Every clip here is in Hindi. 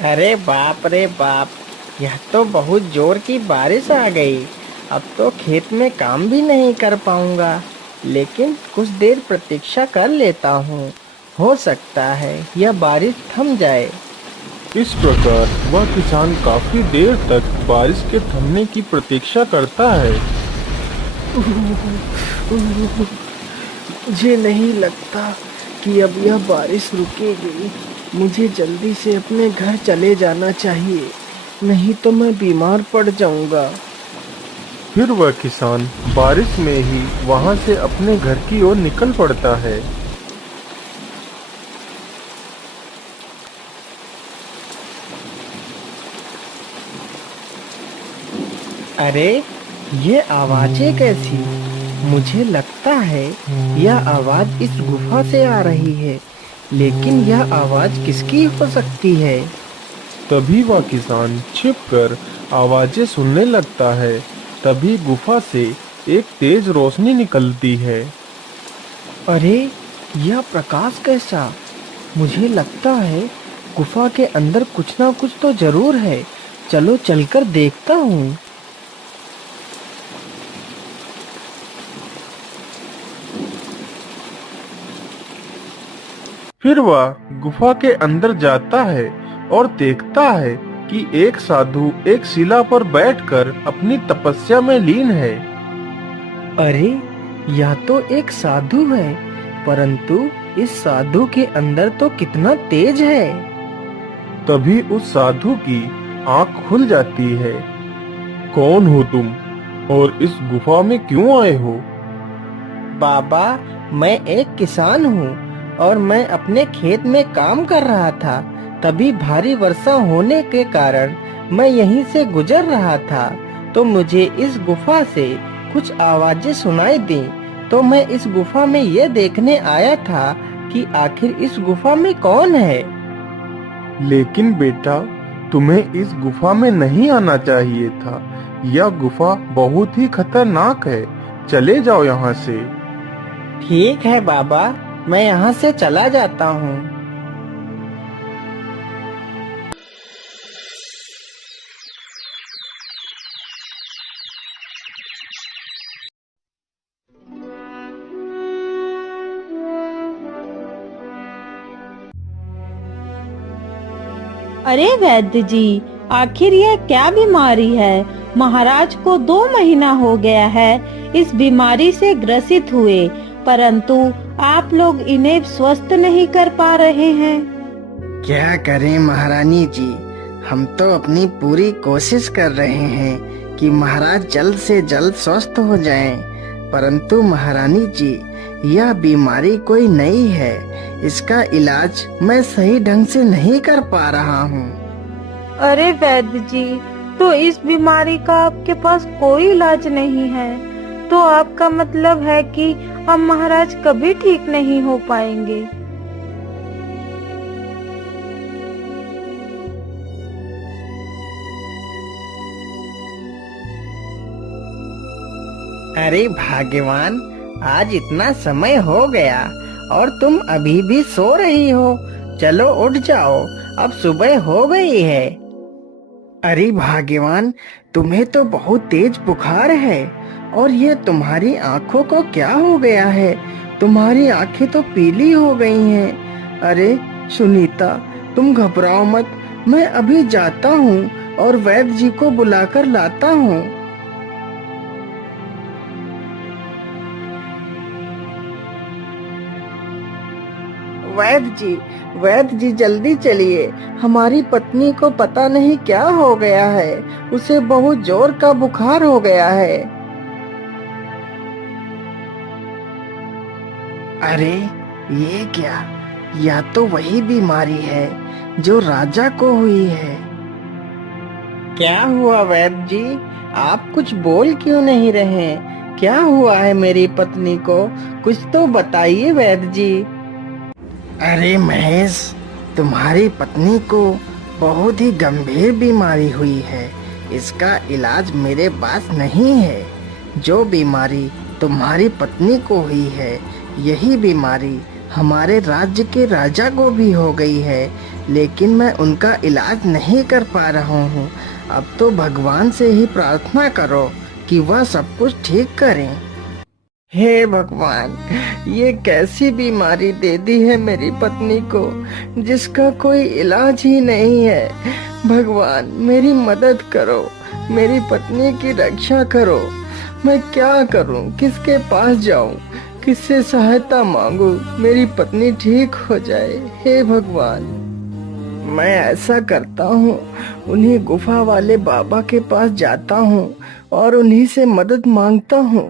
अरे बाप रे बाप। यह तो बहुत जोर की बारिश आ गई। अब तो खेत में काम भी नहीं कर पाऊंगा। लेकिन कुछ देर प्रतीक्षा कर लेता हूँ। हो सकता है यह बारिश थम जाए। इस प्रकार वह किसान काफी देर तक बारिश के थमने की प्रतीक्षा करता है। मुझे नहीं लगता कि अब यह बारिश रुकेगी। मुझे जल्दी से अपने घर चले जाना चाहिए, नहीं तो मैं बीमार पड़ जाऊंगा। फिर वह किसान बारिश में ही वहां से अपने घर की ओर निकल पड़ता है। अरे, ये आवाजें कैसी? मुझे लगता है यह आवाज इस गुफा से आ रही है। लेकिन यह आवाज किसकी हो सकती है? तभी वह किसान छिपकर आवाजें सुनने लगता है। तभी गुफा से एक तेज रोशनी निकलती है। अरे, यह प्रकाश कैसा? मुझे लगता है गुफा के अंदर कुछ ना कुछ तो जरूर है। चलो चलकर देखता हूँ। फिर वह गुफा के अंदर जाता है और देखता है कि एक साधु एक शिला पर बैठकर अपनी तपस्या में लीन है। अरे, यह तो एक साधु है। परंतु इस साधु के अंदर तो कितना तेज है। तभी उस साधु की आंख खुल जाती है। कौन हो तुम और इस गुफा में क्यों आए हो? बाबा, मैं एक किसान हूँ और मैं अपने खेत में काम कर रहा था। तभी भारी वर्षा होने के कारण मैं यहीं से गुजर रहा था। तो मुझे इस गुफा से कुछ आवाजें सुनाई दी। तो मैं इस गुफा में यह देखने आया था कि आखिर इस गुफा में कौन है। लेकिन बेटा, तुम्हें इस गुफा में नहीं आना चाहिए था। यह गुफा बहुत ही खतरनाक है। चले जाओ यहाँ से। ठीक है बाबा, मैं यहाँ से चला जाता हूँ। अरे वैद्य जी, आखिर यह क्या बीमारी है? महाराज को 2 महीना हो गया है इस बीमारी से ग्रसित हुए, परंतु आप लोग इन्हें स्वस्थ नहीं कर पा रहे हैं। क्या करें महारानी जी, हम तो अपनी पूरी कोशिश कर रहे हैं कि महाराज जल्द से जल्द स्वस्थ हो जाएं। परंतु महारानी जी, यह बीमारी कोई नई है। इसका इलाज मैं सही ढंग से नहीं कर पा रहा हूँ। अरे वैद्य जी, तो इस बीमारी का आपके पास कोई इलाज नहीं है? तो आपका मतलब है कि अब महाराज कभी ठीक नहीं हो पाएंगे। अरे भाग्यवान, आज इतना समय हो गया और तुम अभी भी सो रही हो। चलो उठ जाओ, अब सुबह हो गई है। अरे भाग्यवान, तुम्हें तो बहुत तेज बुखार है। और ये तुम्हारी आंखों को क्या हो गया है? तुम्हारी आंखें तो पीली हो गई हैं। अरे सुनीता, तुम घबराओ मत। मैं अभी जाता हूँ और वैद्य जी को बुलाकर लाता हूँ। वैद्य जी, वैद्य जी जल्दी चलिए। हमारी पत्नी को पता नहीं क्या हो गया है। उसे बहुत जोर का बुखार हो गया है। अरे, ये क्या? या तो वही बीमारी है जो राजा को हुई है। क्या हुआ वैद्य जी? आप कुछ बोल क्यों नहीं रहे? क्या हुआ है मेरी पत्नी को? कुछ तो बताइए वैद्य जी। अरे महेश, तुम्हारी पत्नी को बहुत ही गंभीर बीमारी हुई है। इसका इलाज मेरे पास नहीं है। जो बीमारी तुम्हारी पत्नी को हुई है, यही बीमारी हमारे राज्य के राजा को भी हो गई है। लेकिन मैं उनका इलाज नहीं कर पा रहा हूँ। अब तो भगवान से ही प्रार्थना करो कि वह सब कुछ ठीक करें। हे भगवान, ये कैसी बीमारी दे दी है मेरी पत्नी को जिसका कोई इलाज ही नहीं है। भगवान मेरी मदद करो, मेरी पत्नी की रक्षा करो। मैं क्या करूं, किसके पास जाऊं, किससे सहायता मांगू, मेरी पत्नी ठीक हो जाए। हे भगवान, मैं ऐसा करता हूँ, उन्हीं गुफा वाले बाबा के पास जाता हूँ और उन्हीं से मदद मांगता हूँ।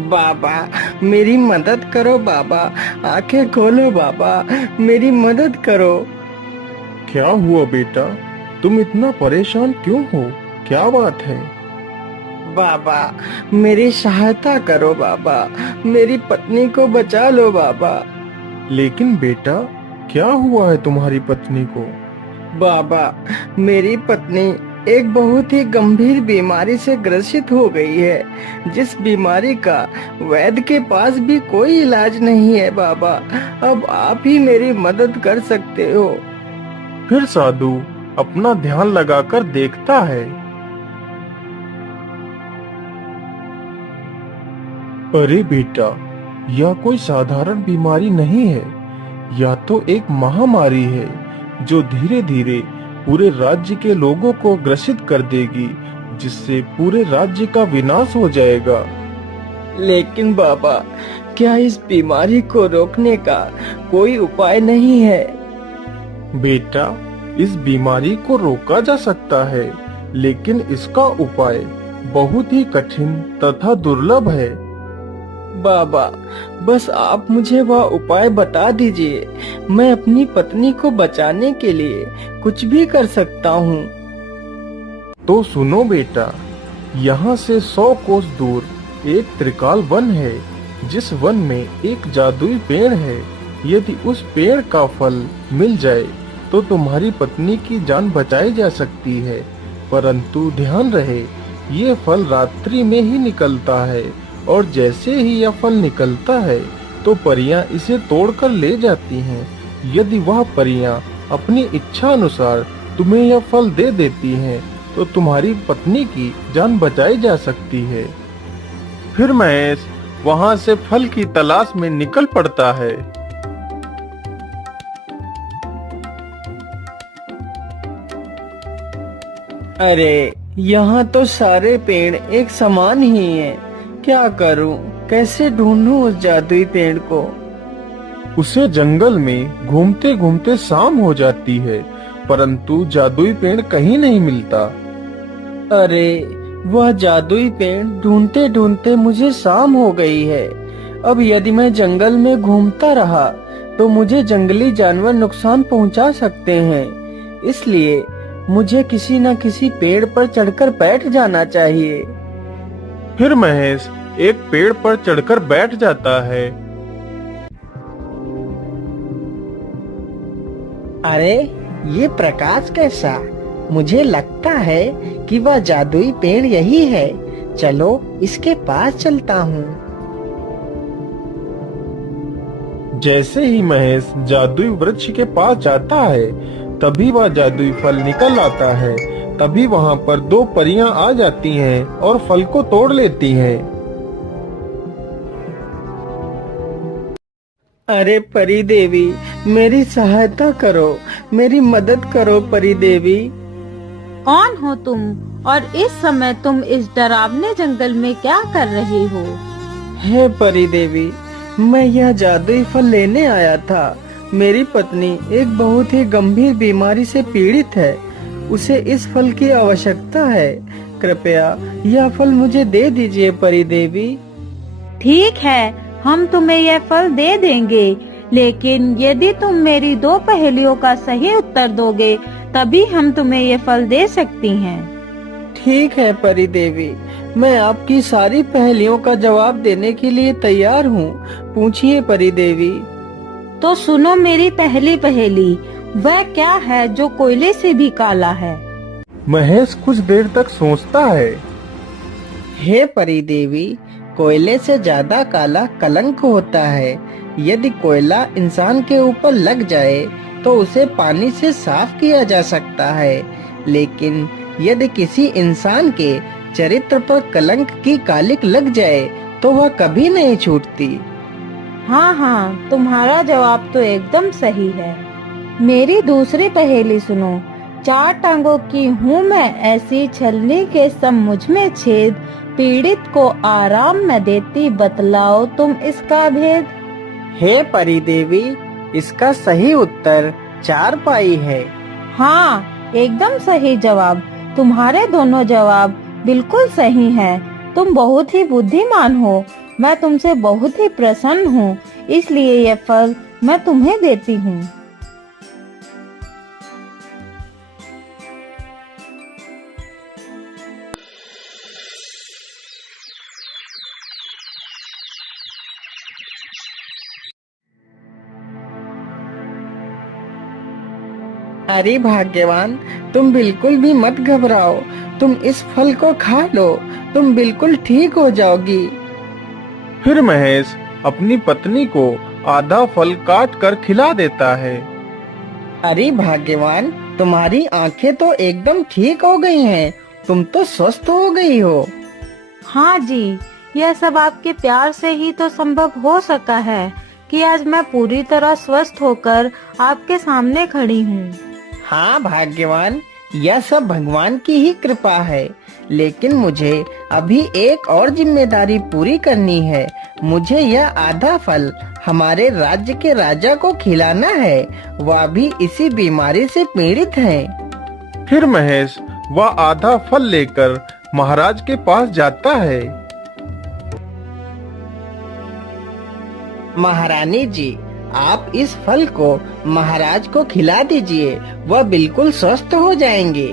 बाबा मेरी मदद करो, बाबा आंखें खोलो, बाबा मेरी मदद करो। क्या हुआ बेटा, तुम इतना परेशान क्यों हो? क्या बात है? बाबा मेरी सहायता करो, बाबा मेरी पत्नी को बचा लो बाबा। लेकिन बेटा, क्या हुआ है तुम्हारी पत्नी को? बाबा मेरी पत्नी एक बहुत ही गंभीर बीमारी से ग्रसित हो गई है, जिस बीमारी का वैद्य के पास भी कोई इलाज नहीं है। बाबा अब आप ही मेरी मदद कर सकते हो। फिर साधु अपना ध्यान लगाकर देखता है। अरे बेटा, यह कोई साधारण बीमारी नहीं है, यह तो एक महामारी है जो धीरे धीरे पूरे राज्य के लोगों को ग्रसित कर देगी, जिससे पूरे राज्य का विनाश हो जाएगा। लेकिन बाबा क्या इस बीमारी को रोकने का कोई उपाय नहीं है? बेटा, इस बीमारी को रोका जा सकता है, लेकिन इसका उपाय बहुत ही कठिन तथा दुर्लभ है। बाबा बस आप मुझे वह उपाय बता दीजिए, मैं अपनी पत्नी को बचाने के लिए कुछ भी कर सकता हूँ। तो सुनो बेटा, यहाँ से 100 कोस दूर एक त्रिकाल वन है, जिस वन में एक जादुई पेड़ है। यदि उस पेड़ का फल मिल जाए तो तुम्हारी पत्नी की जान बचाई जा सकती है, परंतु ध्यान रहे ये फल रात्रि में ही निकलता है, और जैसे ही यह फल निकलता है तो परियां इसे तोड़कर ले जाती हैं। यदि वह परियां अपनी इच्छा अनुसार तुम्हें यह फल दे देती हैं तो तुम्हारी पत्नी की जान बचाई जा सकती है। फिर महेश वहां से फल की तलाश में निकल पड़ता है। अरे यहाँ तो सारे पेड़ एक समान ही हैं। क्या करूं, कैसे ढूंढूं उस जादुई पेड़ को? उसे जंगल में घूमते घूमते शाम हो जाती है, परंतु जादुई पेड़ कहीं नहीं मिलता। अरे वह जादुई पेड़ ढूंढते ढूंढते मुझे शाम हो गई है। अब यदि मैं जंगल में घूमता रहा तो मुझे जंगली जानवर नुकसान पहुंचा सकते हैं, इसलिए मुझे किसी न किसी पेड़ पर चढ़कर बैठ जाना चाहिए। फिर महेश एक पेड़ पर चढ़कर बैठ जाता है। अरे ये प्रकाश कैसा? मुझे लगता है कि वह जादुई पेड़ यही है। चलो इसके पास चलता हूँ। जैसे ही महेश जादुई वृक्ष के पास जाता है, तभी वह जादुई फल निकल आता है। तभी वहाँ पर 2 परियां आ जाती हैं और फल को तोड़ लेती हैं। अरे परी देवी, मेरी सहायता करो, मेरी मदद करो परी देवी। कौन हो तुम और इस समय तुम इस डरावने जंगल में क्या कर रही हो? हे परी देवी, मैं यह जादुई फल लेने आया था। मेरी पत्नी एक बहुत ही गंभीर बीमारी से पीड़ित है, उसे इस फल की आवश्यकता है। कृपया यह फल मुझे दे दीजिए परी देवी। ठीक है, हम तुम्हें यह फल दे देंगे, लेकिन यदि तुम मेरी 2 पहेलियों का सही उत्तर दोगे तभी हम तुम्हें ये फल दे सकती हैं। ठीक है परी देवी, मैं आपकी सारी पहेलियों का जवाब देने के लिए तैयार हूँ। पूछिए परी देवी। तो सुनो मेरी पहली पहेली, वह क्या है जो कोयले से भी काला है? महेश कुछ देर तक सोचता है। हे परी देवी, कोयले से ज्यादा काला कलंक होता है। यदि कोयला इंसान के ऊपर लग जाए तो उसे पानी से साफ किया जा सकता है, लेकिन यदि किसी इंसान के चरित्र पर कलंक की कालिक लग जाए तो वह कभी नहीं छूटती। हाँ हाँ, तुम्हारा जवाब तो एकदम सही है। मेरी दूसरी पहेली सुनो। 4 टांगों की हूँ मैं ऐसी, छलनी के सब मुझ में छेद, पीड़ित को आराम न देती, बतलाओ तुम इसका भेद। हे परी देवी, इसका सही उत्तर चारपाई है। हाँ, एकदम सही जवाब। तुम्हारे दोनों जवाब बिल्कुल सही हैं। तुम बहुत ही बुद्धिमान हो। मैं तुमसे बहुत ही प्रसन्न हूँ, इसलिए यह फल मैं तुम्हें देती हूँ। अरे भाग्यवान, तुम बिल्कुल भी मत घबराओ। तुम इस फल को खा लो, तुम बिल्कुल ठीक हो जाओगी। फिर महेश अपनी पत्नी को आधा फल काट कर खिला देता है। अरे भाग्यवान, तुम्हारी आंखें तो एकदम ठीक हो गई हैं। तुम तो स्वस्थ हो गई हो। हाँ जी, यह सब आपके प्यार से ही तो संभव हो सका है कि आज मैं पूरी तरह स्वस्थ होकर आपके सामने खड़ी हूँ। हाँ भाग्यवान, यह सब भगवान की ही कृपा है। लेकिन मुझे अभी एक और जिम्मेदारी पूरी करनी है। मुझे यह आधा फल हमारे राज्य के राजा को खिलाना है। वह भी इसी बीमारी से पीड़ित हैं। फिर महेश वह आधा फल लेकर महाराज के पास जाता है। महारानी जी, आप इस फल को महाराज को खिला दीजिए, वह बिल्कुल स्वस्थ हो जाएंगे।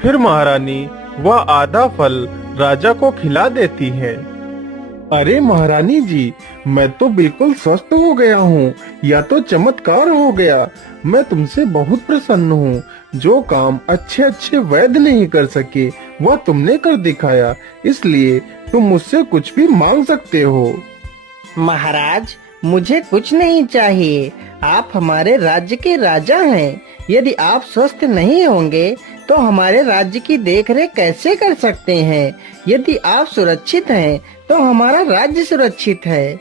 फिर महारानी वह आधा फल राजा को खिला देती है। अरे महारानी जी, मैं तो बिल्कुल स्वस्थ हो गया हूँ। यह तो चमत्कार हो गया। मैं तुमसे बहुत प्रसन्न हूँ। जो काम अच्छे अच्छे वैद्य नहीं कर सके वह तुमने कर दिखाया, इसलिए तुम मुझसे कुछ भी मांग सकते हो। महाराज, मुझे कुछ नहीं चाहिए। आप हमारे राज्य के राजा हैं। यदि आप स्वस्थ नहीं होंगे तो हमारे राज्य की देखरेख कैसे कर सकते हैं? यदि आप सुरक्षित हैं तो हमारा राज्य सुरक्षित है।